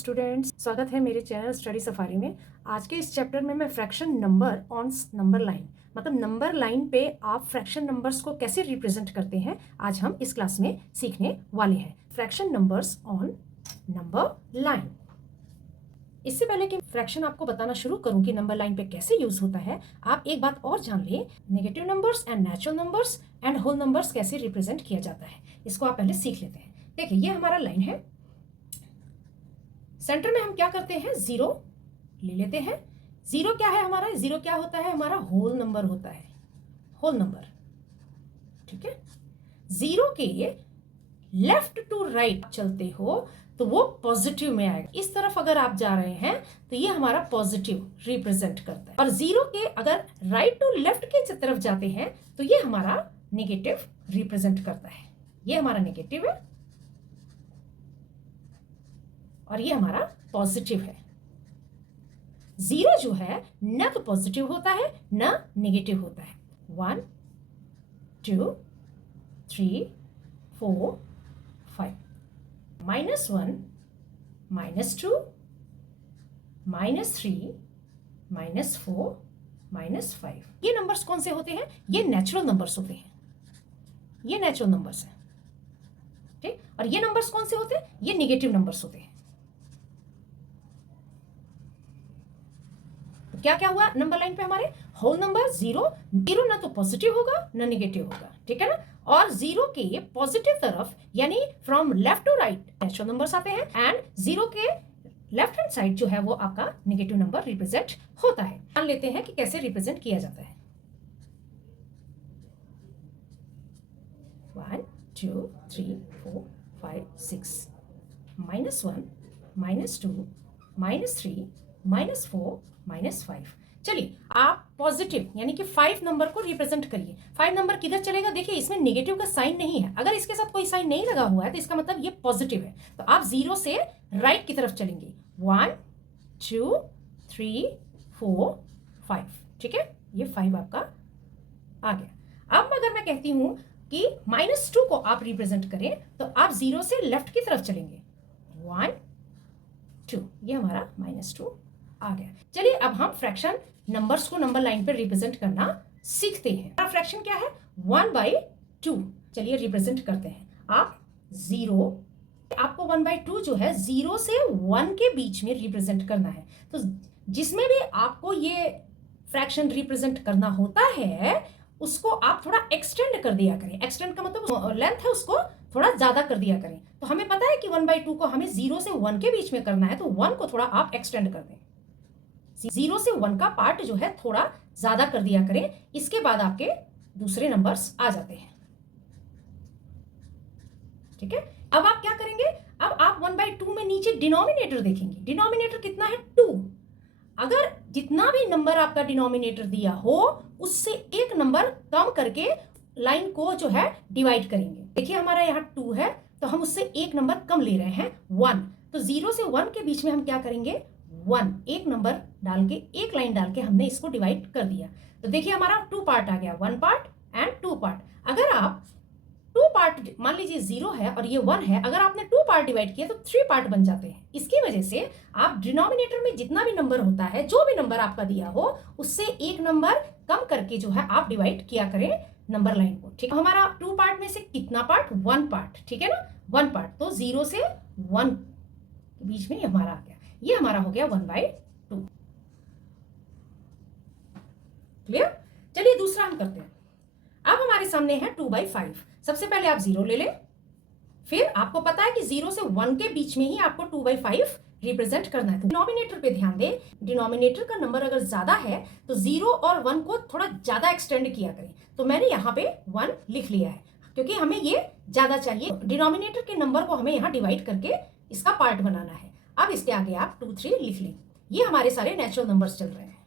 Students, स्वागत है मेरे चैनल स्टडी सफारी में। आज के इस चैप्टर में मैं fraction number on number line, मतलब नंबर लाइन पे आप फ्रैक्शन नंबर्स को कैसे रिप्रेजेंट करते हैं, आज हम इस क्लास में सीखने वाले हैं। Fraction numbers on number line. इससे पहले कि फ्रैक्शन आपको बताना शुरू करूं कि नंबर लाइन पे कैसे यूज होता है, आप एक बात और जान लें, negative numbers and natural numbers and whole numbers कैसे रिप्रेजेंट किया जाता है, इसको आप पहले सीख लेते हैं। देखिए, ये हमारा लाइन है, सेंटर में हम क्या करते हैं, जीरो ले लेते हैं। जीरो क्या है हमारा, जीरो क्या होता है हमारा, होल नंबर होता है, होल नंबर, ठीक है। जीरो के लेफ्ट टू राइट चलते हो तो वो पॉजिटिव में आएगा। इस तरफ अगर आप जा रहे हैं तो ये हमारा पॉजिटिव रिप्रेजेंट करता है, और जीरो के अगर राइट टू लेफ्ट की तरफ जाते हैं तो ये हमारा नेगेटिव रिप्रेजेंट करता है। ये हमारा नेगेटिव है और ये हमारा पॉजिटिव है। जीरो जो है न तो पॉजिटिव होता है न नेगेटिव होता है। 1 2 3 4 5, -1 -2 -3 -4 -5। ये नंबर्स कौन से होते हैं, ये नेचुरल नंबर्स होते हैं, ये नेचुरल नंबर्स हैं, ठीक। और ये नंबर्स कौन से होते हैं, ये नेगेटिव नंबर्स होते हैं। क्या क्या हुआ नंबर लाइन पे हमारे, होल नंबर जीरो, जीरो ना तो पॉजिटिव होगा ना नेगेटिव होगा, ठीक है ना। और जीरो के पॉजिटिव तरफ यानी from left to right natural numbers आते हैं, एंड जीरो के लेफ्ट हैंड साइड जो है वो आपका नेगेटिव नंबर रिप्रेजेंट होता है। मान लेते हैं कि कैसे रिप्रेजेंट किया जाता है। 1 2 3 4 5 6, -1 -2 -3 -4 -5। चलिए, आप पॉजिटिव यानी कि 5 नंबर को रिप्रेजेंट करिए। 5 नंबर किधर चलेगा, देखिए इसमें नेगेटिव का साइन नहीं है, अगर इसके साथ कोई साइन नहीं लगा हुआ है तो इसका मतलब ये पॉजिटिव है। तो आप जीरो से राइट की तरफ चलेंगे, 1 2 3 4 5, ठीक है। ये 5 आपका आ गया। अब अगर मैं कहती हूं कि -2 को आप रिप्रेजेंट करें तो आप जीरो से लेफ्ट की तरफ चलेंगे, 1 2, ये हमारा -2 आ गया। चलिए, अब हम फ्रैक्शन नंबर्स को नंबर लाइन पर रिप्रेजेंट करना सीखते हैं। फ्रैक्शन क्या है, 1/2। चलिए रिप्रेजेंट करते हैं। आप जीरो, आपको 1/2 जो है जीरो से 1 के बीच में रिप्रेजेंट करना है। तो जिसमें भी आपको ये फ्रैक्शन रिप्रेजेंट करना होता है उसको आप थोड़ा एक्सटेंड कर दिया करें। एक्सटेंड का मतलब लेंथ है, उसको थोड़ा ज्यादा कर दिया करें। तो हमें पता है कि 1/2 को हमें जीरो से 1 के बीच में करना है, तो 1 को थोड़ा आप एक्सटेंड कर दें। जीरो से 1 का पार्ट जो है थोड़ा ज्यादा कर दिया करें, इसके बाद आपके दूसरे नंबर्स आ जाते हैं, ठीक है। अब आप क्या करेंगे, अब आप 1/2 में नीचे डिनोमिनेटर देखेंगे। डिनोमिनेटर कितना है, 2। अगर जितना भी नंबर आपका डिनोमिनेटर दिया हो उससे एक नंबर कम करके लाइन को जो है डिवाइड करेंगे। देखिए, हमारा यहाँ 2 है तो हम उससे एक नंबर कम ले रहे हैं, 1। तो जीरो से 1 के बीच में हम क्या करेंगे, 1, एक नंबर डाल के, एक लाइन डाल के हमने इसको डिवाइड कर दिया। तो देखिए हमारा 2 पार्ट आ गया, 1 पार्ट एंड 2 पार्ट। अगर आप 2 पार्ट, मान लीजिए 0 है और ये 1 है, अगर आपने 2 पार्ट डिवाइड किया तो 3 पार्ट बन जाते हैं। इसकी वजह से आप डिनोमिनेटर में जितना भी नंबर होता है, जो भी नंबर आपका दिया हो उससे एक नंबर कम करके जो है आप डिवाइड किया करें नंबर लाइन को, ठीक है। हमारा 2 पार्ट में से कितना पार्ट, 1 पार्ट, ठीक है ना, 1 पार्ट। तो 0 से 1 के बीच में हमारा आ गया, ये हमारा हो गया 1/2। क्लियर। चलिए दूसरा हम करते हैं। अब हमारे सामने है 2/5। सबसे पहले आप 0 ले लें, फिर आपको पता है कि 0 से 1 के बीच में ही आपको 2/5 रिप्रेजेंट करना है। तो डिनोमिनेटर पे ध्यान दें, डिनोमिनेटर का नंबर अगर ज्यादा है तो 0 और 1 को थोड़ा ज्यादा एक्सटेंड किया करें। तो मैंने यहाँ पे 1 लिख लिया है क्योंकि हमें ये ज्यादा चाहिए। डिनोमिनेटर के नंबर को हमें यहाँ डिवाइड करके इसका पार्ट बनाना है। अब इसके आगे आप 2 3 लिख लें। ये हमारे सारे नेचुरल नंबर्स चल रहे हैं,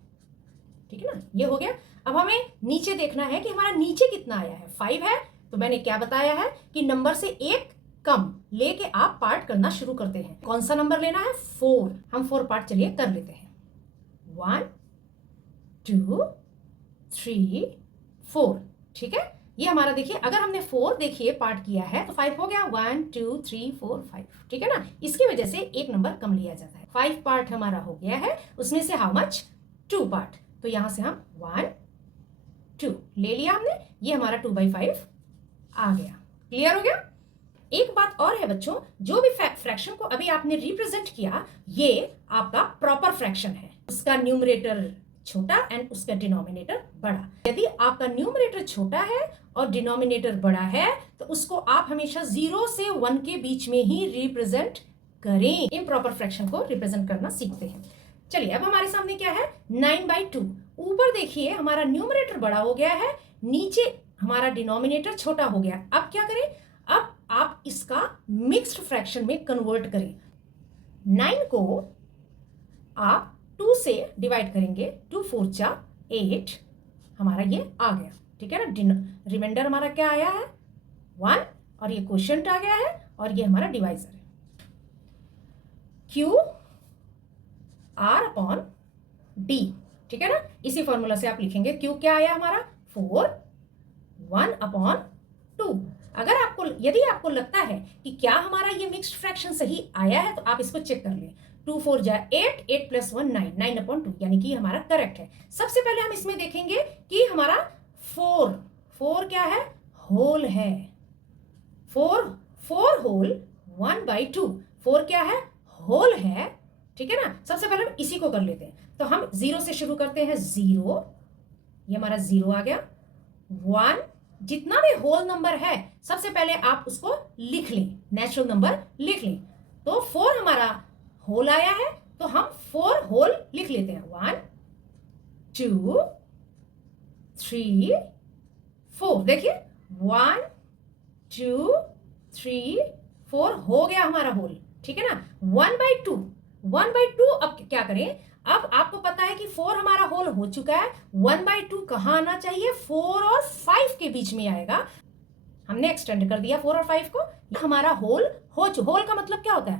ठीक है ना, ये हो गया। अब हमें नीचे देखना है कि हमारा नीचे कितना आया है, 5 है। तो मैंने क्या बताया है कि नंबर से एक कम लेके आप पार्ट करना शुरू करते हैं। कौन सा नंबर लेना है, 4। हम 4 पार्ट चलिए कर लेते हैं, 1 2 3 4, ठीक है। ये हमारा देखिए, अगर हमने 4 देखिए पार्ट किया है तो 5 हो गया, 1 2 3 4 5, ठीक है ना। इसकी वजह से एक नंबर कम लिया जाता है। 5 पार्ट हमारा हो गया है, उसमें से हाउ मच, 2 पार्ट, तो यहां से हम 1 2 ले लिया हमने, ये हमारा 2/5 आ गया। क्लियर हो गया। एक बात और है बच्चों, जो भी फ्रैक्शन को अभी आपने रिप्रेजेंट किया, ये आपका प्रॉपर फ्रैक्शन है, उसका न्यूमरेटर छोटा एंड उसका डिनोमिनेटर बड़ा। यदि आपका न्यूमरेटर छोटा है और डिनोमिनेटर बड़ा है तो उसको आप हमेशा 0 से 1 के बीच में ही रिप्रेजेंट करें। इम्प्रॉपर फ्रैक्शन को रिप्रेजेंट करना सीखते हैं। चलिए अब हमारे सामने क्या है, 9/2। ऊपर देखिए हमारा न्यूमरेटर बड़ा हो गया है, नीचे हमारा डिनोमिनेटर छोटा हो गया। अब क्या करें, अब आप इसका मिक्स्ड फ्रैक्शन में कन्वर्ट करें। 9 को आप 2 से डिवाइड करेंगे, 2 4 जा 8, हमारा ये आ गया, ठीक है ना। रिमाइंडर हमारा क्या आया है, 1, और ये क्वोशिएंट आ गया है, और ये हमारा डिवाइजर है। Q R/D, ठीक है ना। इसी फॉर्मूला से आप लिखेंगे, Q क्या आया हमारा, 4 1/2। अगर आपको, यदि आपको लगता है कि क्या हमारा ये मिक्स्ड फ्रैक्शन सही आया है, तो आप इसको चेक कर लें। 2 4 जा 8, 8 + 1 9, 9/2, यानी कि हमारा करेक्ट है। सबसे पहले हम इसमें देखेंगे कि हमारा 4 क्या है, होल है। 4 होल 1/2, 4 क्या है, होल है, ठीक है ना। सबसे पहले हम इसी को कर लेते हैं, तो हम 0 से शुरू करते हैं। 0, ये हमारा 0 आ गया। 1, जितना भी होल नंबर है सबसे पहले आप उसको लिख लें, नेचुरल नंबर लिख लें। तो 4 हमारा होल आया है, तो हम 4 होल लिख लेते हैं। 1 2 3 4, देखिए 1 2 3 4 हो गया हमारा होल, ठीक है ना। 1/2 अब क्या करें, अब आपको पता है कि 4 हमारा होल हो चुका है। 1/2 कहाँ आना चाहिए, 4 और 5 के बीच में आएगा। हमने एक्सटेंड कर दिया 4 और 5 को, हमारा होल होल का मतलब क्या होता है,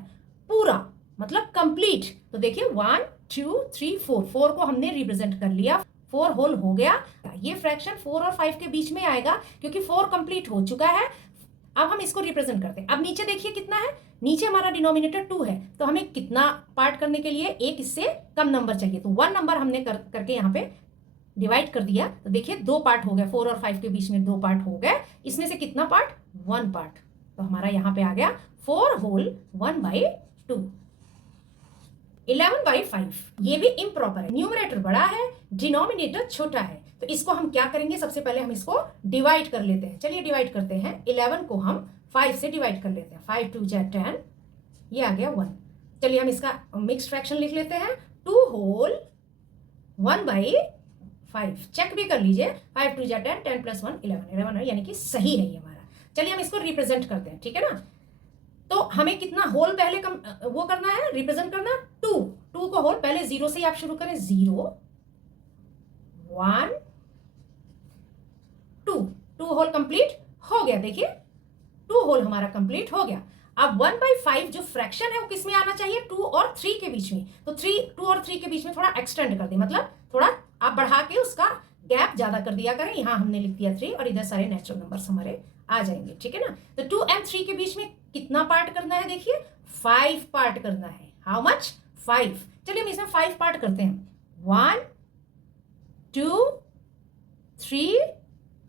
पूरा, मतलब कंप्लीट। तो देखिए 1 2 3 4 को हमने रिप्रेजेंट कर लिया, 4 होल हो गया। ये फ्रैक्शन 4 और 5 के बीच में आएगा क्योंकि 4 कंप्लीट हो चुका है। अब हम इसको रिप्रेजेंट करते हैं। अब नीचे देखिए कितना है, नीचे हमारा डिनोमिनेटर 2 है, तो हमें कितना पार्ट करने के लिए एक इससे कम नंबर चाहिए, तो 1 नंबर हमने करके यहाँ पे डिवाइड कर दिया। तो देखिए 2 पार्ट हो गए, 4 और 5 के बीच में 2 पार्ट हो गए। इसमें से कितना पार्ट, 1 पार्ट, तो हमारा यहाँ पे आ गया 4 होल 1/2। 11/5 ये भी इम्प्रॉपर है, न्यूमरेटर बड़ा है, डिनोमिनेटर छोटा है, तो इसको हम क्या करेंगे, सबसे पहले हम इसको डिवाइड कर लेते हैं। चलिए डिवाइड करते हैं। 11 को हम 5 से डिवाइड कर लेते हैं। 5 2 जा 10, ये आ गया 1। चलिए हम इसका मिक्स्ड फ्रैक्शन लिख लेते हैं। 2 होल 1/5, चेक भी कर लीजिए। 5 2 जा 10, 10 + 1 11 है, यानी कि सही है ये हमारा। चलिए हम इसको रिप्रेजेंट करते हैं, ठीक है ना। तो हमें कितना होल पहले वो करना है, रिप्रेजेंट करना। 2 को होल पहले 0 से ही आप शुरू करें। 0 1 2 होल कंप्लीट हो गया। देखिए 2 होल हमारा कंप्लीट हो गया। अब 1/5 जो फ्रैक्शन है वो किस में आना चाहिए, 2 और 3 के बीच में। तो 2 और 3 के बीच में थोड़ा एक्सटेंड कर दे, मतलब थोड़ा आप बढ़ा के उसका गैप ज्यादा कर दिया करें। यहां हमने लिख दिया 3, और इधर सारे नेचुरल नंबर्स हमारे आ जाएंगे, ठीक है ना। तो 2 और 3 के बीच में कितना पार्ट करना है, देखिए 5 पार्ट करना है। How much, 5। चलिए हम इसमें 5 पार्ट करते हैं। 1 2 3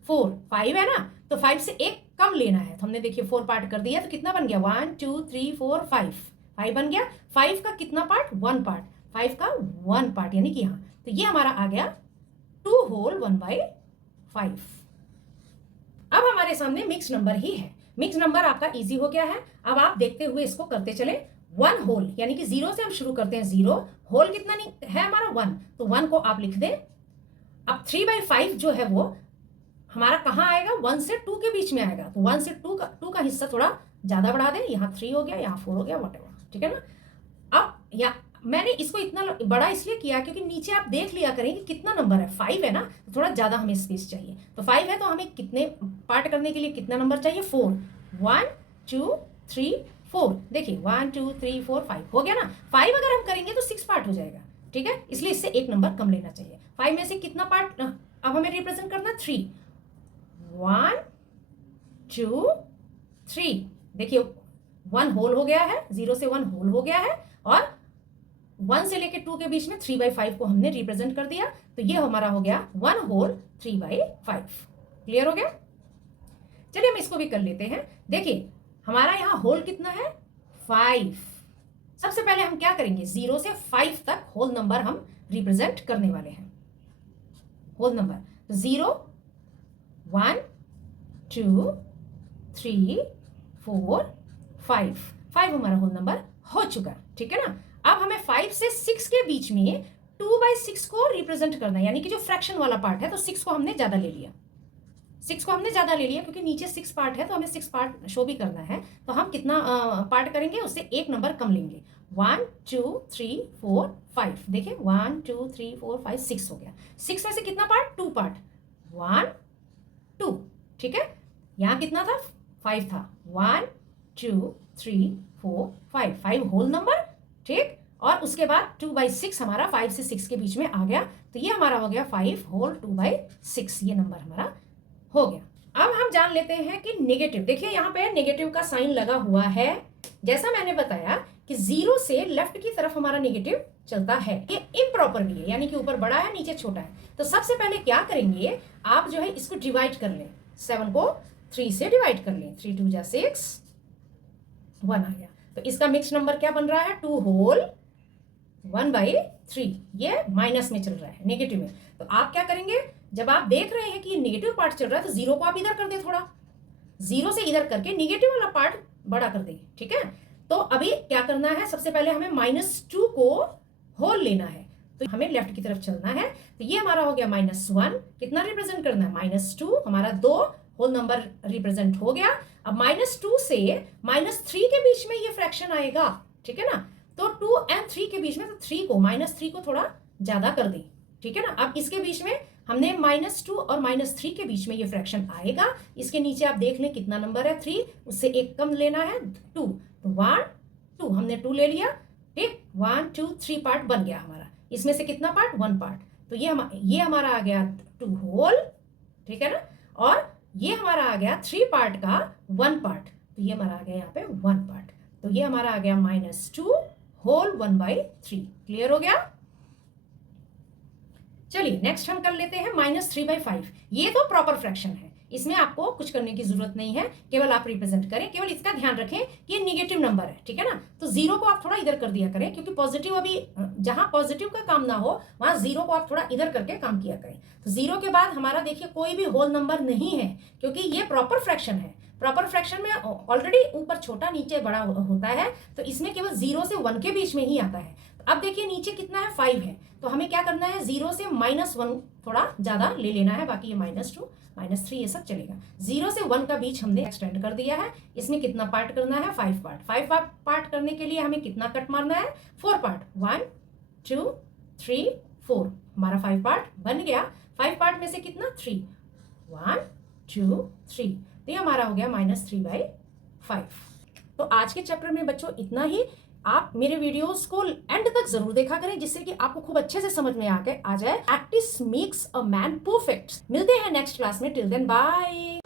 4, 5 है ना, तो 5 से एक कम लेना है। तो हमने देखिए 4 पार्ट कर दिया, तो कितना बन गया, 1 2 3 4 5 बन गया। 5 का कितना पार्ट, 1 पार्ट, 5 का 1 पार्ट, यानी कि यहाँ, तो ये हमारा आ गया 2 होल 1/5। अब हमारे सामने मिक्स नंबर ही है। मिक्स नंबर आपका इजी हो गया है। अब आप देखते हुए इसको करते चले। 1 होल, यानी कि 0 से हम शुरू करते हैं। 0 होल कितना नहीं है हमारा, 1, तो 1 को आप लिख दें। अब 3/5 जो है वो हमारा कहाँ आएगा, 1 से 2 के बीच में आएगा। तो 1 से 2 का हिस्सा थोड़ा ज्यादा बढ़ा दें। यहाँ 3 हो गया, यहाँ 4 हो गया, वॉटेवर, ठीक है ना। अब मैंने इसको इतना बड़ा इसलिए किया क्योंकि नीचे आप देख लिया करें कि कितना नंबर है। 5 है ना, तो थोड़ा ज्यादा हमें स्पेस चाहिए। तो 5 है, तो हमें कितने पार्ट करने के लिए कितना नंबर चाहिए, 4। 1 2 3 4, देखिए 1 2 3 4 5 हो गया ना। 5 अगर हम करेंगे तो 6 पार्ट हो जाएगा, ठीक है, इसलिए इससे एक नंबर कम लेना चाहिए। 5 में से कितना पार्ट अब हमें रिप्रेजेंट करना, 3। 1 2 3। देखिए 1 होल हो गया है, 0 से 1 होल हो गया है, और 1 से लेके 2 के बीच में 3/5 को हमने रिप्रेजेंट कर दिया, तो ये हमारा हो गया 1 होल 3/5। क्लियर हो गया? चलिए हम इसको भी कर लेते हैं। देखिए हमारा यहाँ होल कितना है? 5। सबसे पहले हम क्या करेंगे, 0 से 5 तक होल नंबर हम रिप्रेजेंट करने वाले हैं। होल नंबर तो 0 1 2 3 4 5 5 हमारा होल नंबर हो चुका, ठीक है ना। अब हमें 5 से 6 के बीच में 2/6 को रिप्रेजेंट करना है, यानी कि जो फ्रैक्शन वाला पार्ट है, तो 6 को हमने ज्यादा ले लिया। 6 को हमने ज्यादा ले लिया क्योंकि नीचे 6 पार्ट है, तो हमें 6 पार्ट शो भी करना है। तो हम कितना पार्ट करेंगे, उससे एक नंबर कम लेंगे। 1 2 3 4 5। देखिए 1 2 3 4 5 6 हो गया। 6 में से कितना पार्ट? 2 पार्ट, 1 2, ठीक है। यहाँ कितना था? 5 था। 1 2 3 4 5 5 होल नंबर, ठीक। और उसके बाद 2/6 हमारा 5 से 6 के बीच में आ गया, तो ये हमारा हो गया 5 होल 2/6। ये नंबर हमारा हो गया। अब हम जान लेते हैं कि नेगेटिव। देखिए यहाँ पे नेगेटिव का साइन लगा हुआ है। जैसा मैंने बताया कि 0 से लेफ्ट की तरफ हमारा नेगेटिव चलता है। ये इम्प्रॉपरली है, यानी कि ऊपर बड़ा है नीचे छोटा है। तो सबसे पहले क्या करेंगे, आप जो है इसको डिवाइड कर लें। 7 को 3 से डिवाइड कर लें। 3 2 जा 6, 1 आ गया। तो इसका मिक्स नंबर क्या बन रहा है? 2 होल 1/3। ये माइनस में चल रहा है, नेगेटिव में। तो आप क्या करेंगे, जब आप देख रहे हैं कि ये नेगेटिव पार्ट चल रहा है, तो 0 को आप इधर कर दे, थोड़ा 0 से इधर करके नेगेटिव वाला पार्ट बड़ा कर देंगे, ठीक है। तो अभी क्या करना है, सबसे पहले हमें -2 को होल लेना है, तो हमें लेफ्ट की तरफ चलना है। तो ये हमारा हो गया -1। कितना रिप्रेजेंट करना है? -2। हमारा 2 होल नंबर रिप्रेजेंट हो गया। अब -2 से -3 के बीच में ये फ्रैक्शन आएगा, ठीक है ना। तो 2 और 3 के बीच में, तो 3 को -3 को थोड़ा ज्यादा कर दें, ठीक है ना। अब इसके बीच में हमने -2 और -3 के बीच में ये फ्रैक्शन आएगा। इसके नीचे आप देख लें कितना नंबर है, 3, उससे एक कम लेना है, 2। तो 1 2 हमने 2 ले लिया, ठीक। 1 2 3 पार्ट बन गया हमारा। इसमें से कितना पार्ट? 1 पार्ट। तो ये हमारा आ गया 2 होल, ठीक है ना। और ये हमारा आ गया 3 पार्ट का 1 पार्ट, तो ये हमारा आ गया यहाँ पे 1 पार्ट। तो ये हमारा आ गया -2 होल 1/3। क्लियर हो गया? चलिए नेक्स्ट हम कर लेते हैं -3/5। ये तो प्रॉपर फ्रैक्शन है, इसमें आपको कुछ करने की जरूरत नहीं है, केवल आप रिप्रेजेंट करें। केवल इसका ध्यान रखें कि ये नेगेटिव नंबर है, ठीक है ना। तो 0 को आप थोड़ा इधर कर दिया करें, क्योंकि पॉजिटिव, अभी जहां पॉजिटिव का काम ना हो वहां 0 को आप थोड़ा इधर करके काम किया करें। तो 0 के बाद हमारा देखिए कोई भी होल नंबर नहीं है, क्योंकि ये प्रॉपर फ्रैक्शन है। प्रॉपर फ्रैक्शन में ऑलरेडी ऊपर छोटा नीचे बड़ा होता है, तो इसमें केवल 0 से 1 के बीच में ही आता है। अब देखिए नीचे कितना है? 5 है। तो हमें क्या करना है, 0 से -1 थोड़ा ज्यादा ले लेना है, बाकी ये -2 -3 ये सब चलेगा। 0 से 1 का बीच हमने एक्सटेंड कर दिया है। इसमें कितना पार्ट करना है? 5 पार्ट। 5 पार्ट करने के लिए हमें कितना कट मारना है? 4 पार्ट। 1 2 3 4 हमारा 5 पार्ट बन गया। 5 पार्ट में से कितना? 3। 1 2 3, तो ये हमारा हो गया -3/5। तो आज के चैप्टर में बच्चों इतना ही। आप मेरे वीडियोस को एंड तक जरूर देखा करें, जिससे कि आपको खूब अच्छे से समझ में आ जाए। Practice makes a man perfect. मिलते हैं नेक्स्ट क्लास में। Till then bye.